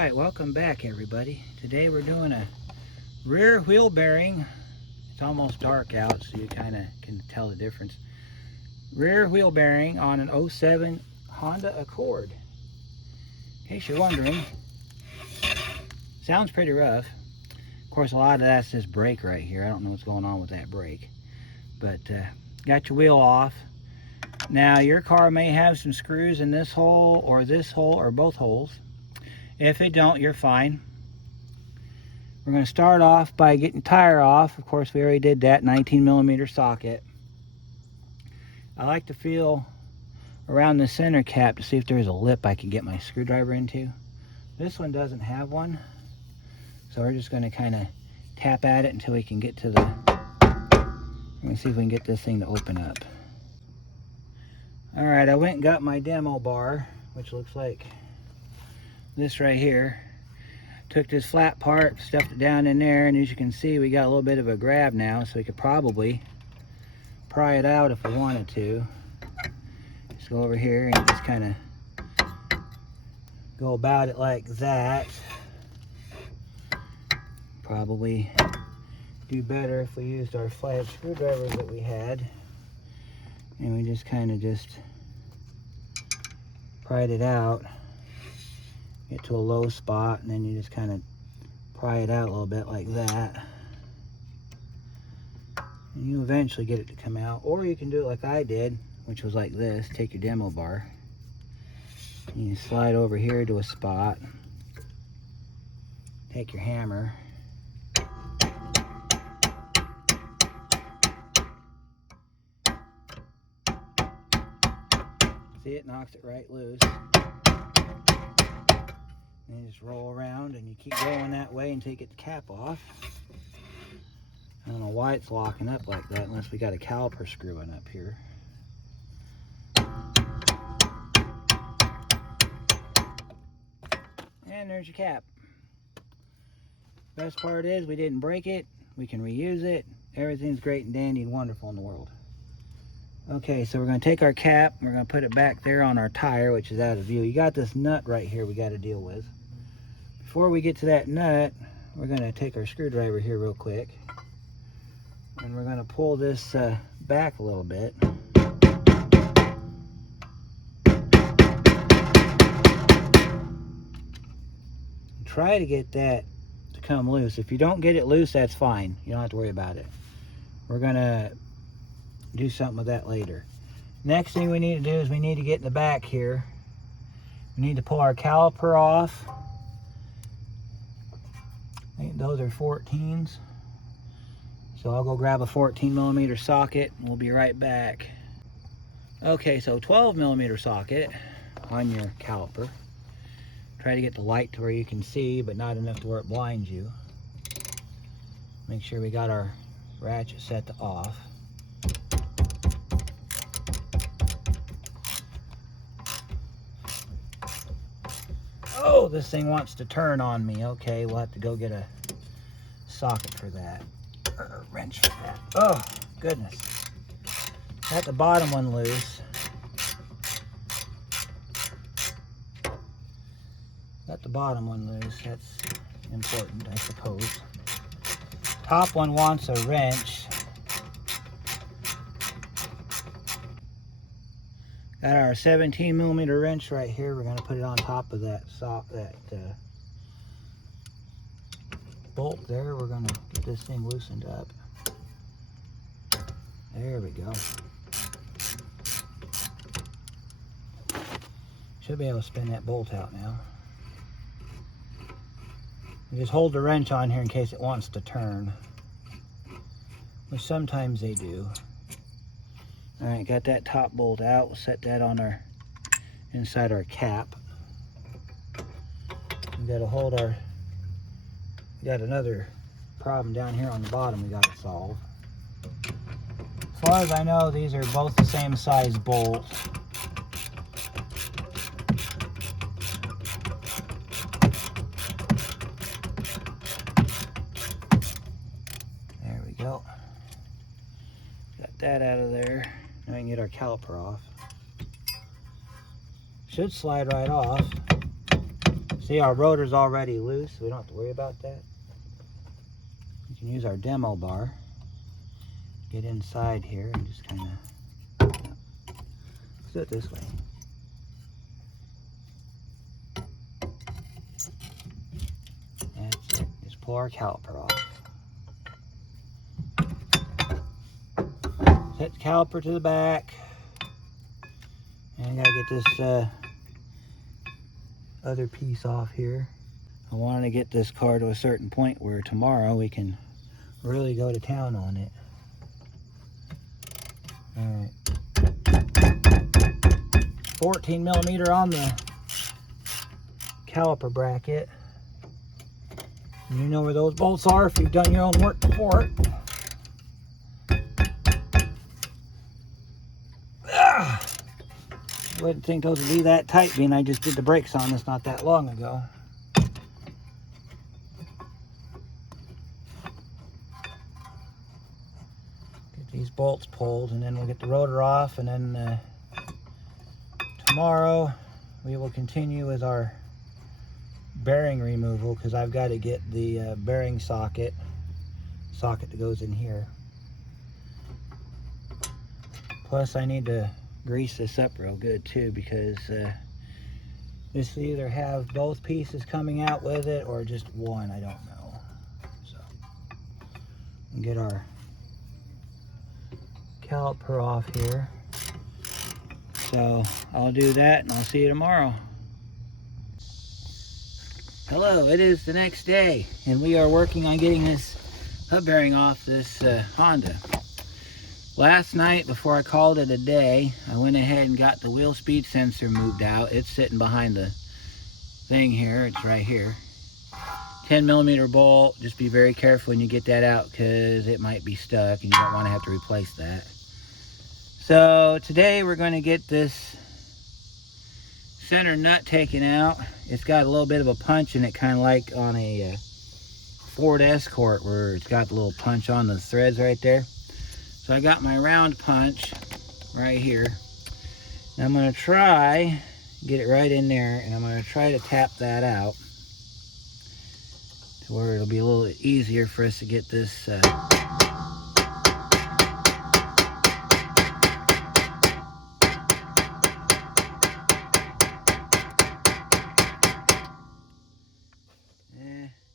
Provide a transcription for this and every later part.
Alright, welcome back everybody. Today we're doing a rear wheel bearing. It's almost dark out so you kind of can tell the difference. Rear wheel bearing on an 07 Honda Accord. In case you're wondering, sounds pretty rough. Of course a lot of that's this brake right here. I don't know what's going on with that brake. But got your wheel off. Now your car may have some screws in this hole or both holes. If it don't, you're fine. We're going to start off by getting tire off. Of course, we already did that, 19mm socket. I like to feel around the center cap to see if there's a lip I can get my screwdriver into. This one doesn't have one, so we're just going to kind of tap at it until we can get to the... We're going to see if we can get this thing to open up. Alright, I went and got my demo bar, which looks like this right here. Took this flat part, stuffed it down in there, and as you can see we got a little bit of a grab now, so we could probably pry it out if we wanted to. Just go over here and just kind of go about it like that. Probably do better if we used our flat screwdrivers that we had, and we just kind of pried it out. Get to a low spot, and then you just kind of pry it out a little bit like that, and you eventually get it to come out. Or you can do it like I did, which was like this. Take your demo bar and you slide over here to a spot, take your hammer, see, it knocks it right loose. And you just roll around and you keep going that way until you get the cap off. I don't know why it's locking up like that unless we got a caliper screwing up here. And there's your cap. Best part is we didn't break it. We can reuse it. Everything's great and dandy and wonderful in the world. Okay, so we're going to take our cap. We're going to put it back there on our tire, which is out of view. You got this nut right here we got to deal with. Before we get to that nut, we're going to take our screwdriver here real quick, and we're going to pull this back a little bit. Try to get that to come loose. If you don't get it loose, that's fine. You don't have to worry about it. We're going to do something with that later. Next thing we need to do is we need to get in the back here. We need to pull our caliper off. I think those are 14s. So I'll go grab a 14mm socket and we'll be right back. Okay, so 12mm socket on your caliper. Try to get the light to where you can see, but not enough to where it blinds you. Make sure we got our ratchet set to off. Oh, this thing wants to turn on me. Okay, we'll have to go get a socket for that, or a wrench for that. Oh, goodness. Got the bottom one loose. Got the bottom one loose. That's important, I suppose. Top one wants a wrench. Got our 17mm wrench right here. We're going to put it on top of that bolt there. We're going to get this thing loosened up. There we go. Should be able to spin that bolt out now. You just hold the wrench on here in case it wants to turn, which sometimes they do. Alright, got that top bolt out. We'll set that on our inside our cap. We got to hold our... We got another problem down here on the bottom we got to solve. As far as I know, these are both the same size bolt. There we go. Got that out of there. Now we can get our caliper off. Should slide right off. See, our rotor's already loose, so we don't have to worry about that. We can use our demo bar. Get inside here and just kind of, let's do it this way. That's it. Just pull our caliper off. Set the caliper to the back. And I gotta get this other piece off here. I wanted to get this car to a certain point where tomorrow we can really go to town on it. Alright. 14 millimeter on the caliper bracket. And you know where those bolts are if you've done your own work before. I wouldn't think those would be that tight, being I just did the brakes on this not that long ago. Get these bolts pulled, and then we'll get the rotor off, and then tomorrow we will continue with our bearing removal, because I've got to get the bearing socket that goes in here. Plus I need to grease this up real good too, because this will either have both pieces coming out with it or just one, I don't know. So we'll get our caliper off here. So I'll do that and I'll see you tomorrow. Hello, it is the next day and we are working on getting this hub bearing off this Honda. Last night, before I called it a day, I went ahead and got the wheel speed sensor moved out. It's sitting behind the thing here. It's right here. 10 millimeter bolt. Just be very careful when you get that out, because it might be stuck and you don't want to have to replace that. So today we're going to get this center nut taken out. It's got a little bit of a punch in it, kind of like on a Ford Escort, where it's got the little punch on the threads right there. So I got my round punch right here. And I'm going to try, get it right in there, and I'm going to try to tap that out to where it'll be a little bit easier for us to get this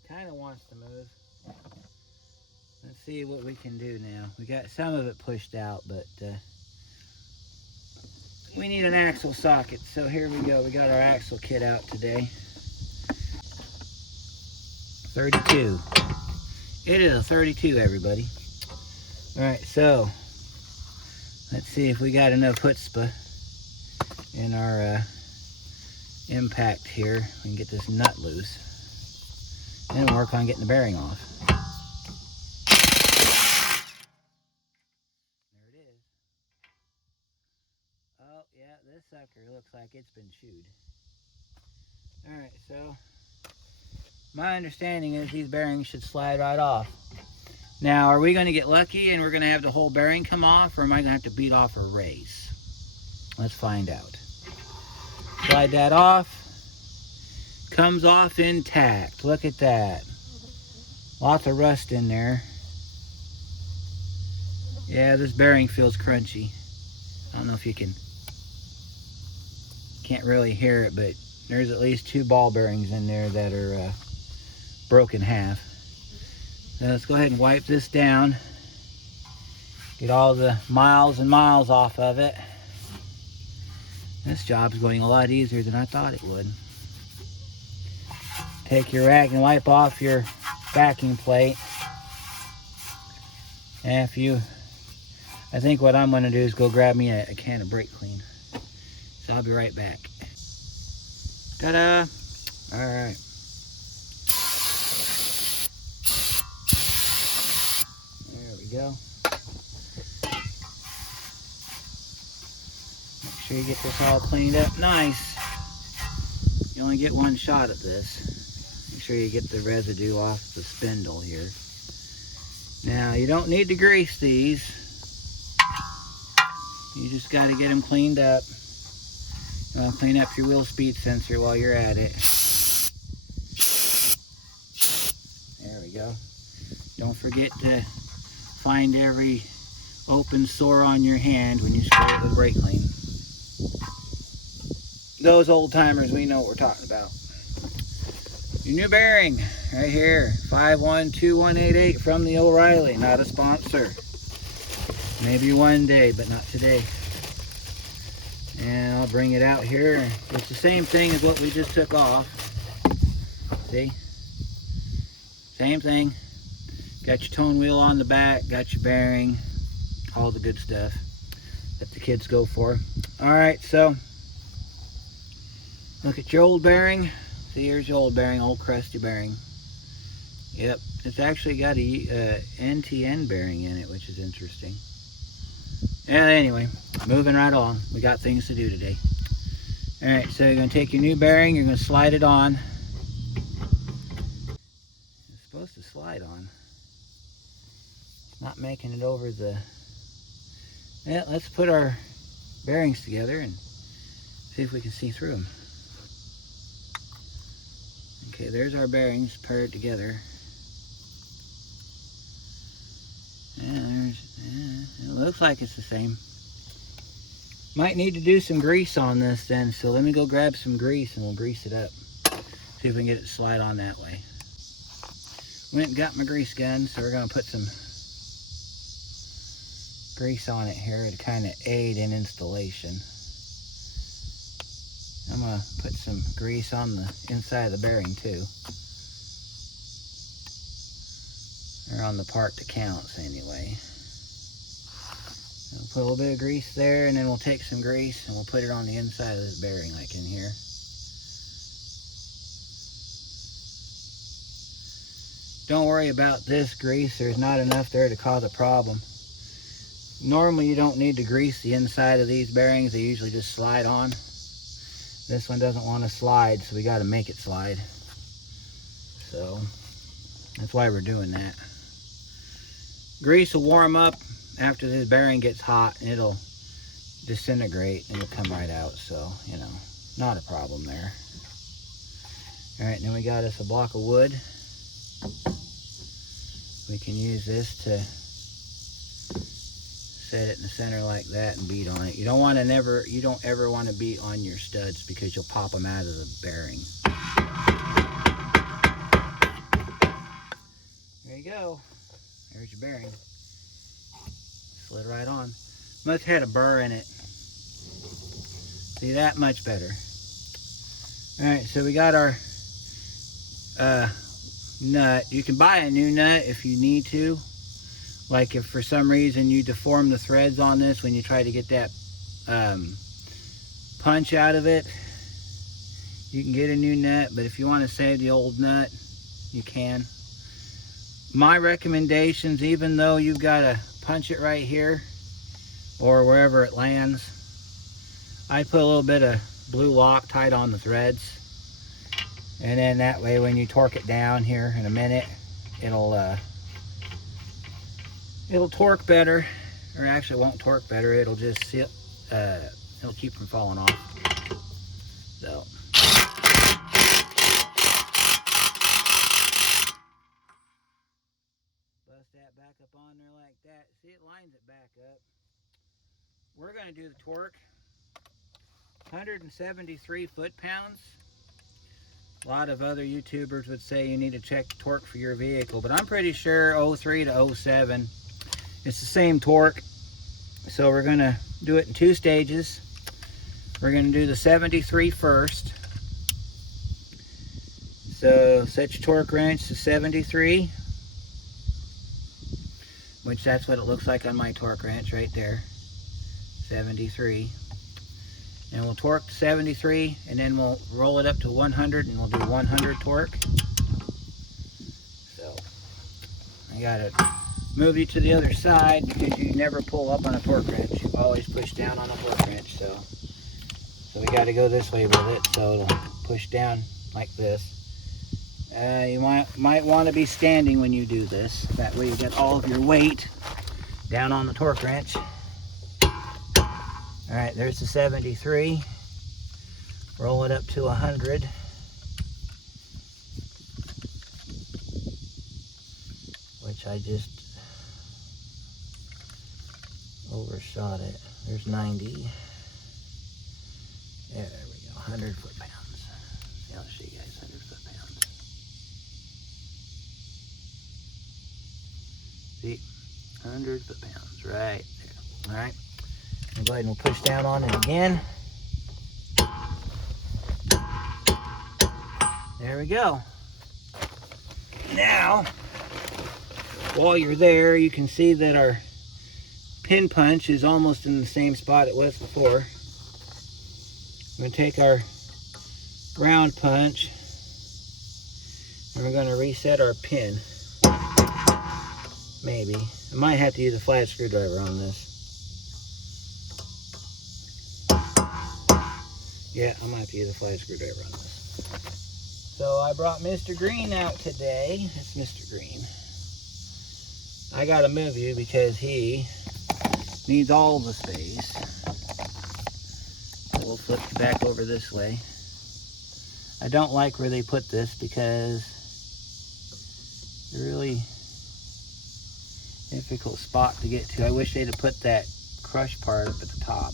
kind of wants to move. Let's see what we can do now. We got some of it pushed out, but we need an axle socket. So here we go. We got our axle kit out today. 32. It is a 32, everybody. All right, so let's see if we got enough chutzpah in our impact here. We can get this nut loose. Then we'll work on getting the bearing off. Oh, yeah, this sucker looks like it's been chewed. Alright, so my understanding is these bearings should slide right off. Now, are we going to get lucky and we're going to have the whole bearing come off, or am I going to have to beat off a raise? Let's find out. Slide that off. Comes off intact. Look at that. Lots of rust in there. Yeah, this bearing feels crunchy. I don't know if you can't really hear it, but there's at least 2 ball bearings in there that are broken half. Now let's go ahead and wipe this down. Get all the miles and miles off of it. This job's going a lot easier than I thought it would. Take your rag and wipe off your backing plate. And I think what I'm going to do is go grab me a can of brake clean. So I'll be right back. Ta-da! Alright. There we go. Make sure you get this all cleaned up nice. You only get one shot at this. Make sure you get the residue off the spindle here. Now, you don't need to grease these. You just got to get them cleaned up. Clean up your wheel speed sensor while you're at it. forget to find every open sore on your hand when you spray it with brake clean. Those old timers, we know what we're talking about. Your new bearing right here, 512188 from the O'Reilly, not a sponsor. Maybe one day, but not today. And I'll bring it out here. It's the same thing as what we just took off. See? Same thing. Got your tone wheel on the back, got your bearing, all the good stuff that the kids go for. Alright, so look at your old bearing. See, here's your old bearing, old crusty bearing. Yep, it's actually got a NTN bearing in it, which is interesting. Yeah, anyway, moving right along. We got things to do today. Alright, so you're going to take your new bearing, you're going to slide it on. It's supposed to slide on. It's not making it over the... Yeah, let's put our bearings together and see if we can see through them. Okay, there's our bearings paired together. Yeah, it looks like it's the same. Might need to do some grease on this then, so let me go grab some grease and we'll grease it up. See if we can get it to slide on that way. Went and got my grease gun, so we're going to put some grease on it here to kind of aid in installation. I'm going to put some grease on the inside of the bearing too. Or on the part that counts anyway. We'll put a little bit of grease there, and then we'll take some grease and we'll put it on the inside of this bearing like in here. Don't worry about this grease, there's not enough there to cause a problem. Normally you don't need to grease the inside of these bearings, they usually just slide on. This one doesn't want to slide, so we got to make it slide. So that's why we're doing that. Grease will warm up after this bearing gets hot, and it'll disintegrate and it'll come right out, so you know, not a problem there. All right, then we got us a block of wood. We can use this to set it in the center like that and beat on it. You don't ever want to beat on your studs because you'll pop them out of the bearing. There you go. There's your bearing. Slid right on. Must have had a burr in it. See, that much better. Alright, so we got our nut. You can buy a new nut if you need to. Like if for some reason you deform the threads on this when you try to get that punch out of it, you can get a new nut, but if you want to save the old nut, you can. My recommendations, even though you've got to punch it right here or wherever it lands, I put a little bit of blue Loctite on the threads, and then that way when you torque it down here in a minute, it'll torque better, or actually it won't torque better, it'll just sit, it'll keep from falling off. So bust that back up on there like that. See, it lines it back up. We're going to do the torque. 173 foot-pounds. A lot of other YouTubers would say you need to check the torque for your vehicle, but I'm pretty sure 03 to 07 it's the same torque. So we're going to do it in two stages. We're going to do the 73 first. So set your torque wrench to 73, which that's what it looks like on my torque wrench right there, 73. And we'll torque to 73, and then we'll roll it up to 100, and we'll do 100 torque. So I got to move you to the other side because you never pull up on a torque wrench. You always push down on a torque wrench. So we got to go this way with it, so it'll push down like this. You might want to be standing when you do this. That way you get all of your weight down on the torque wrench. All right, there's the 73. Roll it up to 100. which I just overshot it. There's 90. There we go, 100 foot-pounds. Yeah, I'll show you guys 100 foot-pounds. See, 100 foot-pounds right there. All right, I'll go ahead and we'll push down on it again. There we go. Now, while you're there, you can see that our pin punch is almost in the same spot it was before. I'm going to take our round punch and we're going to reset our pin. Maybe. I might have to use a flat screwdriver on this. Yeah, I might have to use a flat screwdriver on this. So I brought Mr. Green out today. It's Mr. Green. I gotta move you because he needs all the space. So we'll flip you back over this way. I don't like where they put this because it's a really difficult spot to get to. I wish they'd have put that crush part up at the top.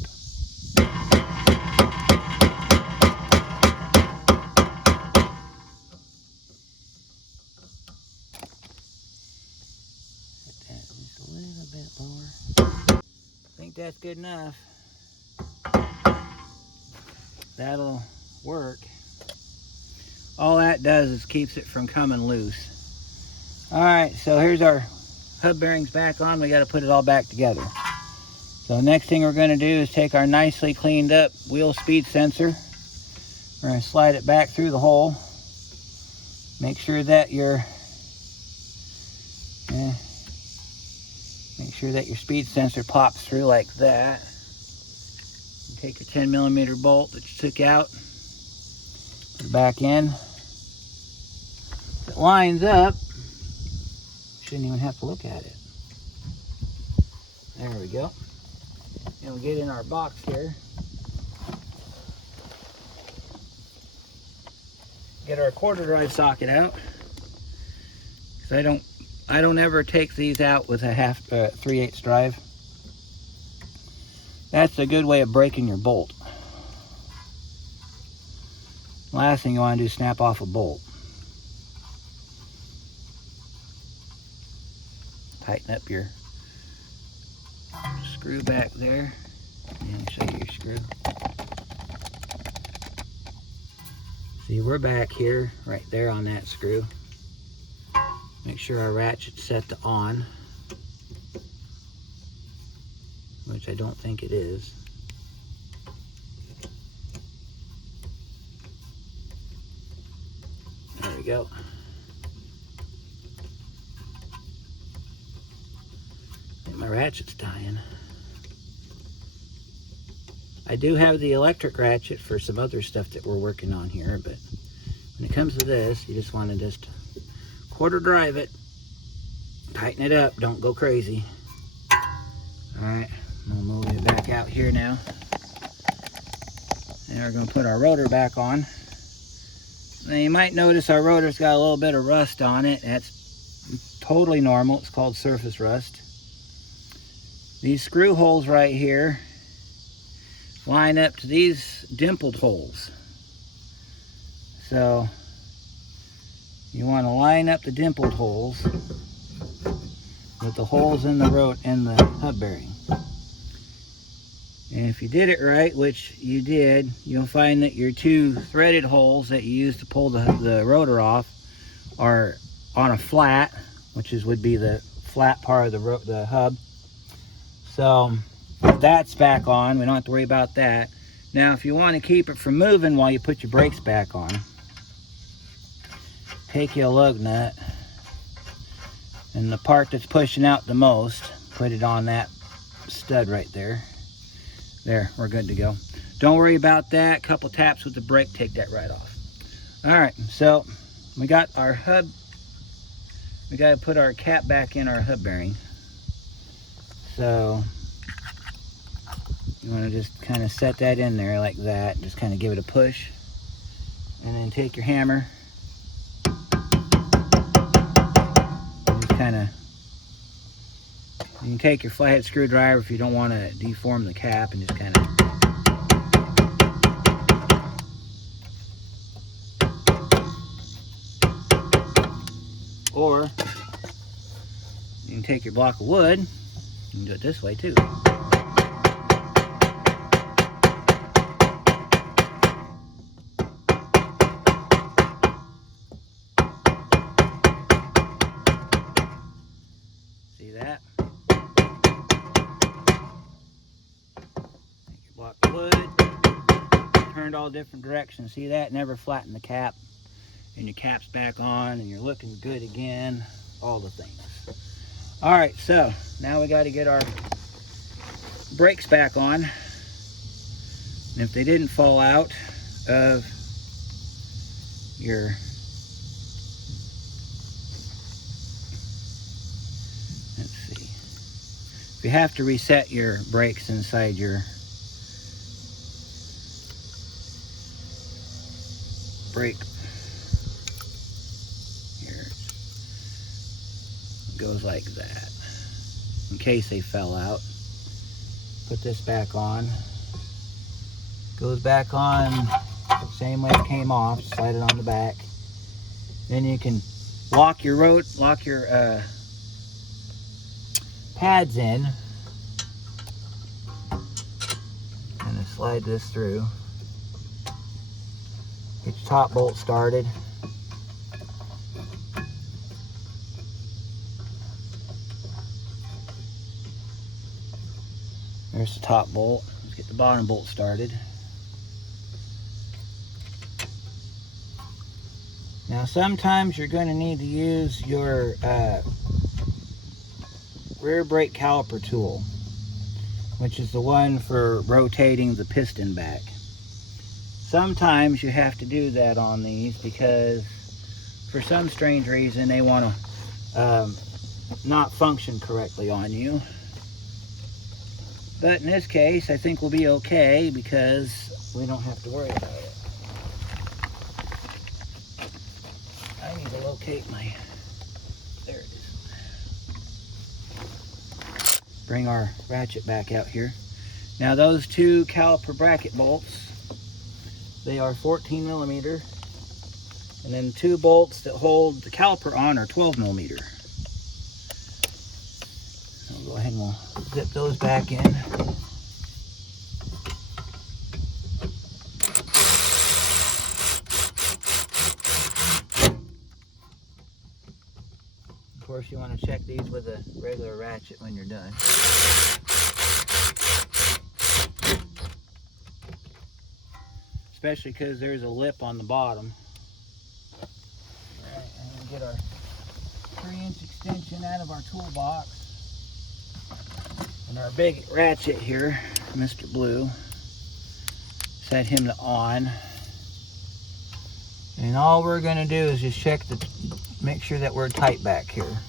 I think that's good enough. That'll work. All that does is keeps it from coming loose. Alright, so here's our hub bearings back on. We got to put it all back together. So the next thing we're going to do is take our nicely cleaned up wheel speed sensor. We're going to slide it back through the hole. Make sure that your speed sensor pops through like that. You take your 10mm bolt that you took out, put it back in. If it lines up, shouldn't even have to look at it. There we go. And we'll get in our box here. Get our quarter drive socket out. Because I don't ever take these out with a 3/8 drive. That's a good way of breaking your bolt. Last thing you want to do is snap off a bolt. Tighten up your screw back there. And show you your screw. See, we're back here, right there on that screw. Make sure our ratchet's set to on, which I don't think it is. There we go. I think my ratchet's dying. I do have the electric ratchet for some other stuff that we're working on here, but when it comes to this, you just want to just quarter drive it, tighten it up, don't go crazy. Alright, I'm going to move it back out here now. And we're going to put our rotor back on. Now you might notice our rotor's got a little bit of rust on it. That's totally normal. It's called surface rust. These screw holes right here line up to these dimpled holes. So you want to line up the dimpled holes with the holes in the hub bearing. And if you did it right, which you did, you'll find that your two threaded holes that you use to pull the rotor off are on a flat, which would be the flat part of the hub. So that's back on. We don't have to worry about that. Now, if you want to keep it from moving while you put your brakes back on, take your lug nut and the part that's pushing out the most, put it on that stud right there. There, we're good to go. Don't worry about that. Couple taps with the brake, take that right off. All right, so we got our hub. We got to put our cap back in our hub bearing. So you want to just kind of set that in there like that. Just kind of give it a push. And then take your hammer. And just kind of You can take your flathead screwdriver if you don't want to deform the cap and just kind of. Or you can take your block of wood, you can do it this way too. See that? Take your block of wood, turned all different directions. See that? Never flatten the cap. And your cap's back on and you're looking good again. All the things. All right, so now we got to get our brakes back on. And if they didn't fall out of your let's see, if you have to reset your brakes inside your brake, goes like that. In case they fell out, put this back on. Goes back on same way it came off. Slide it on the back. Then you can lock your pads in, and then slide this through. Get your top bolt started. There's the top bolt. Let's get the bottom bolt started. Now sometimes you're going to need to use your rear brake caliper tool, which is the one for rotating the piston back. Sometimes you have to do that on these because for some strange reason they want to not function correctly on you. But in this case, I think we'll be okay because we don't have to worry about it. I need to locate my, there it is. Bring our ratchet back out here. Now those two caliper bracket bolts, they are 14 millimeter. And then two bolts that hold the caliper on are 12 millimeter. We'll go ahead and we'll zip those back in. Of course, you want to check these with a regular ratchet when you're done. Especially because there's a lip on the bottom. Alright, I'm going to get our 3-inch extension out of our toolbox. And our big ratchet here, Mr. Blue, set him to on. And all we're going to do is just check make sure that we're tight back here.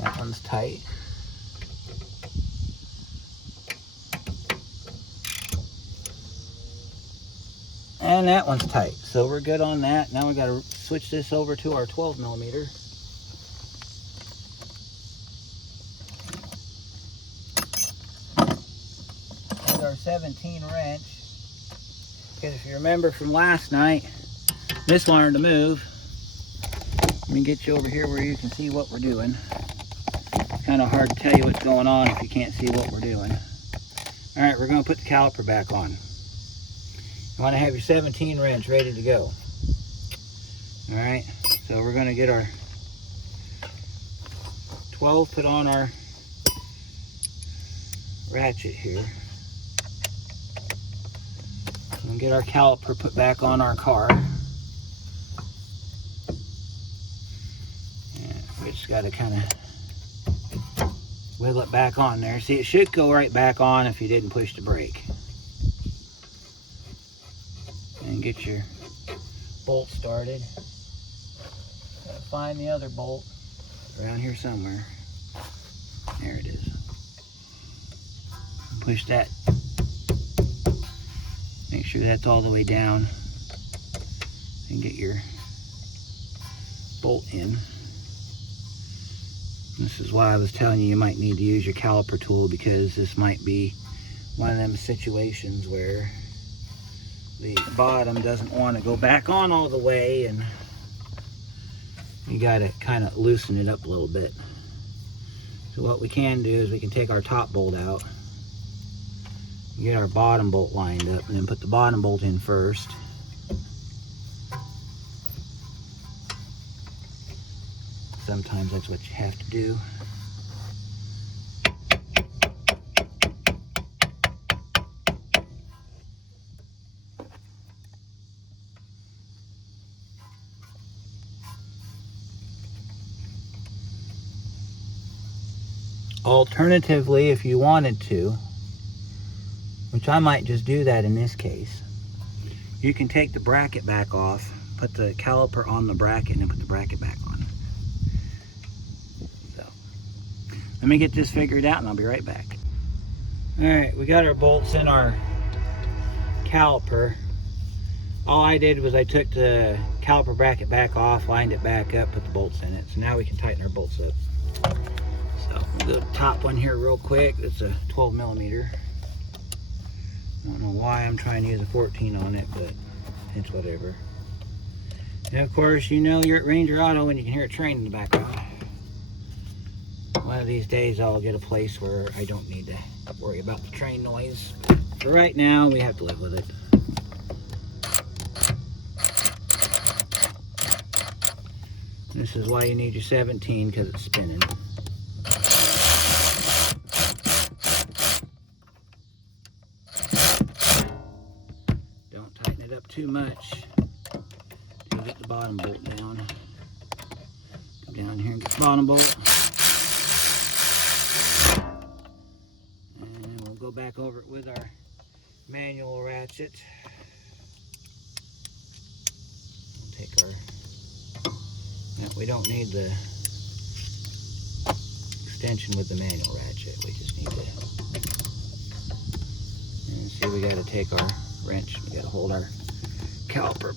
That one's tight. And that one's tight. So we're good on that. Now we got to switch this over to our 12 millimeter. With our 17 wrench. Because if you remember from last night, this wanted to move. Let me get you over here where you can see what we're doing. It's kind of hard to tell you what's going on if you can't see what we're doing. Alright, we're going to put the caliper back on. You want to have your 17 wrench ready to go. Alright, so we're going to get our 12 put on our ratchet here. And get our caliper put back on our car. And we just got to kind of wiggle it back on there. See, it should go right back on if you didn't push the brake. And get your bolt started. Gotta find the other bolt around here somewhere. There it is. Push that. Make sure that's all the way down. And get your bolt in. This is why I was telling you might need to use your caliper tool, because this might be one of them situations where the bottom doesn't want to go back on all the way, and you got to kind of loosen it up a little bit. So what we can do is we can take our top bolt out, get our bottom bolt lined up, and then put the bottom bolt in first. Sometimes that's what you have to do. Alternatively, if you wanted to, which I might just do that in this case, you can take the bracket back off, put the caliper on the bracket, and then put the bracket back on. So, let me get this figured out and I'll be right back. Alright, we got our bolts in our caliper. All I did was I took the caliper bracket back off, lined it back up, put the bolts in it. So now we can tighten our bolts up. So we'll go to the top one here real quick. It's a 12 millimeter. I don't know why I'm trying to use a 14 on it, but it's whatever. And of course, you know you're at Ranger Auto when you can hear a train in the background. One of these days I'll get a place where I don't need to worry about the train noise. But for right now, we have to live with it. This is why you need your 17, because it's spinning. Don't tighten it up too much to get the bottom bolt down. Come down here and get the bottom bolt. And we'll go back over it with our manual ratchet. We'll take our... we don't need the extension with the manual ratchet. We just need to... And see, we got to take our wrench. We got to hold our caliper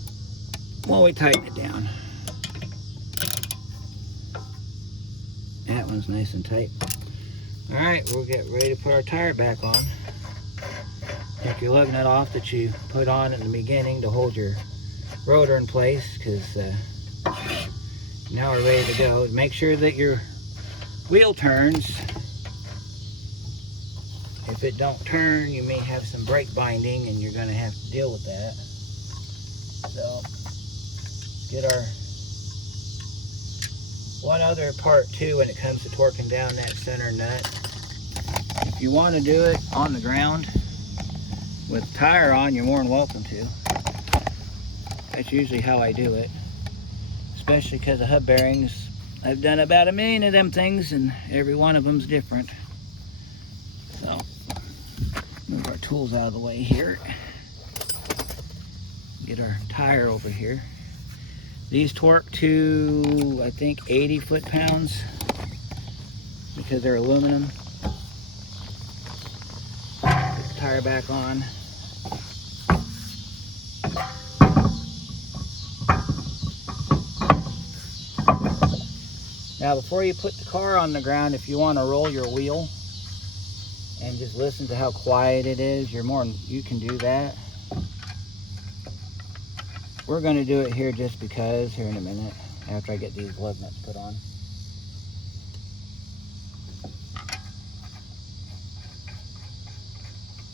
while we tighten it down. That one's nice and tight. Alright, we'll get ready to put our tire back on. Take your lug nut off that you put on in the beginning to hold your rotor in place, because now we're ready to go. Make sure that your wheel turns. If it don't turn, you may have some brake binding and you're going to have to deal with that. So, get our... One other part too when it comes to torquing down that center nut. If you want to do it on the ground with the tire on, you're more than welcome to. That's usually how I do it. Especially because of hub bearings. I've done about 1 million of them things and every one of them's different. So, move our tools out of the way here. Get our tire over here. These torque to, I think, 80 foot-pounds because they're aluminum. Put the tire back on. Now, before you put the car on the ground, if you want to roll your wheel and just listen to how quiet it is, you can do that. We're going to do it here just because, here in a minute, after I get these lug nuts put on.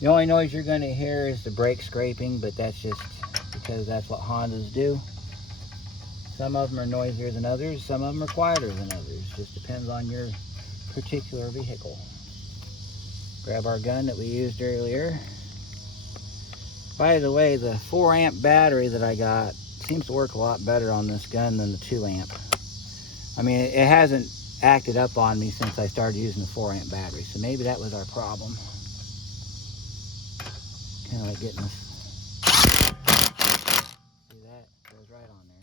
The only noise you're going to hear is the brake scraping, but that's just because that's what Hondas do. Some of them are noisier than others, some of them are quieter than others. Just depends on your particular vehicle. Grab our gun that we used earlier. By the way, the 4 amp battery that I got seems to work a lot better on this gun than the 2 amp. I mean, it hasn't acted up on me since I started using the 4 amp battery, so maybe that was our problem. Kind of like getting this. See that? Goes right on there.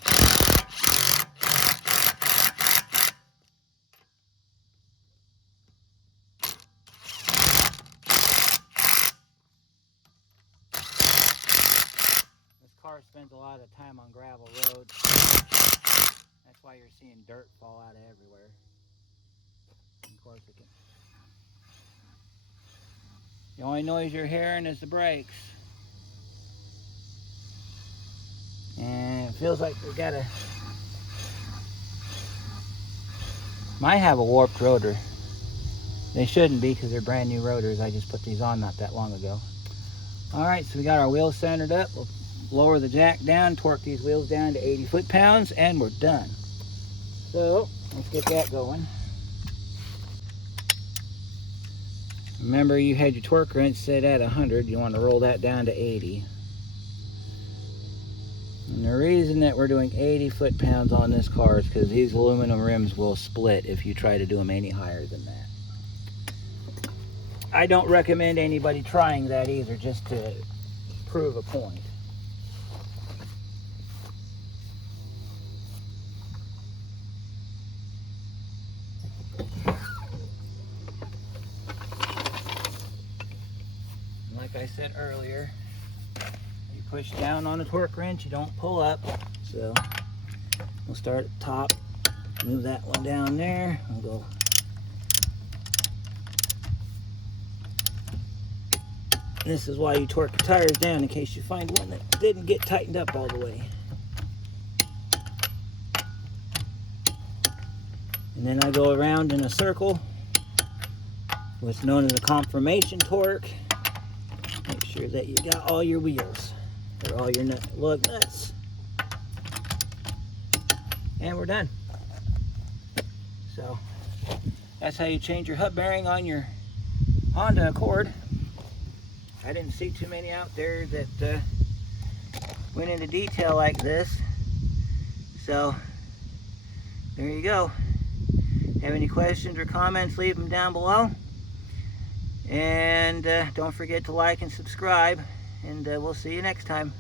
Car spends a lot of time on gravel roads. That's why you're seeing dirt fall out of everywhere. course we can. The only noise you're hearing is the brakes. And it feels like we got a... Might have a warped rotor. They shouldn't be because they're brand new rotors. I just put these on not that long ago. Alright, so we got our wheels centered up. We'll lower the jack down, torque these wheels down to 80 foot-pounds, and we're done. So, let's get that going. Remember, you had your torque wrench set at 100. You want to roll that down to 80. And the reason that we're doing 80 foot-pounds on this car is because these aluminum rims will split if you try to do them any higher than that. I don't recommend anybody trying that either, just to prove a point. Like I said earlier, you push down on the torque wrench, you don't pull up. So we'll start at the top, move that one down there, we'll go. This is why you torque the tires down, in case you find one that didn't get tightened up all the way. And then I go around in a circle, what's known as a confirmation torque. Make sure that you got all your wheels, or all your lug nuts. And we're done. So, that's how you change your hub bearing on your Honda Accord. I didn't see too many out there that went into detail like this. So, there you go. Have any questions or comments, leave them down below. And don't forget to like and subscribe. And we'll see you next time.